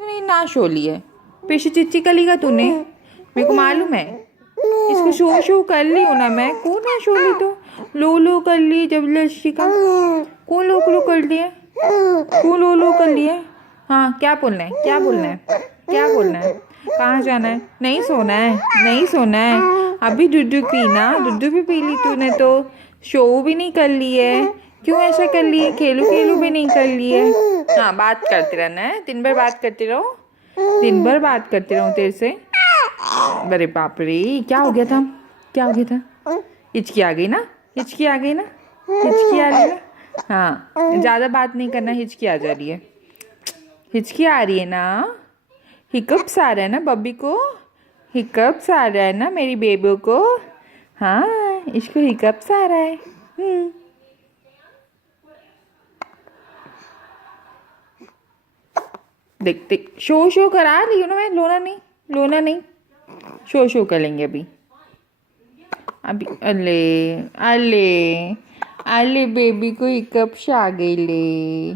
तूने ना शो लिया पीछे चिच्ची कर ली का तूने, मेरे को मालूम है। इसको शो शो कर ली हो ना मैं, कौन ना शो ली तो लो लो कर ली जबरदस्ती का, कौन लो लो कर लिया, कौन लो लो कर लिया। हाँ क्या बोलना है, क्या बोलना है, क्या बोलना है, कहाँ जाना है, नहीं सोना है, नहीं सोना है, अभी दूध पीना, दूध भी पी ली तूने तो, शो भी नहीं कर ली है, क्यों ऐसा कर लिए, खेलू खेलू भी नहीं कर लिए। हाँ बात करते रहना है, दिन भर बात करते रहो, दिन भर बात करते रहो तेरे से। अरे बाप रे क्या हो गया था, क्या हो गया था, हिचकी आ गई ना, हिचकी आ गई ना, हिचकी आ रही ना। हाँ ज़्यादा बात नहीं करना, हिचकी आ जा रही है, हिचकी आ रही है ना, हिकअप्स आ रहा है ना बब्बी को, हिकअप्स आ रहा है ना मेरी बेबी को। हाँ इसको हिकअप्स आ रहा है। देख देख शो शो करा रही हूँ ना मैं, लोना नहीं, लोना नहीं, शो शो कर लेंगे अभी, अभी अले अले अले बेबी को हिकअप्स आ गई ले।